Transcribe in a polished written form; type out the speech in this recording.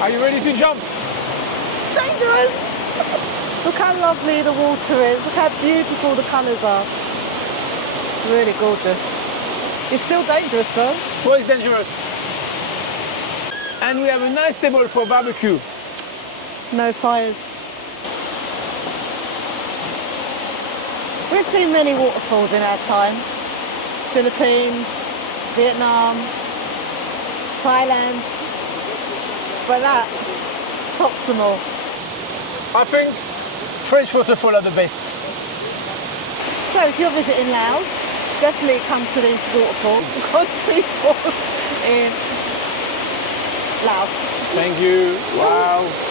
Are you ready to jump? It's dangerous. Look how lovely the water is. Look how beautiful the colours are. Really gorgeous. It's still dangerous though. Well, it's dangerous. And we have a nice table for barbecue. No fires. We've seen many waterfalls in our time. Philippines, Vietnam, Thailand. But that tops them all. I think French waterfalls are the best. So if you're visiting Laos, definitely come to this waterfall, Kuang Si Falls in Laos. Thank you. Wow.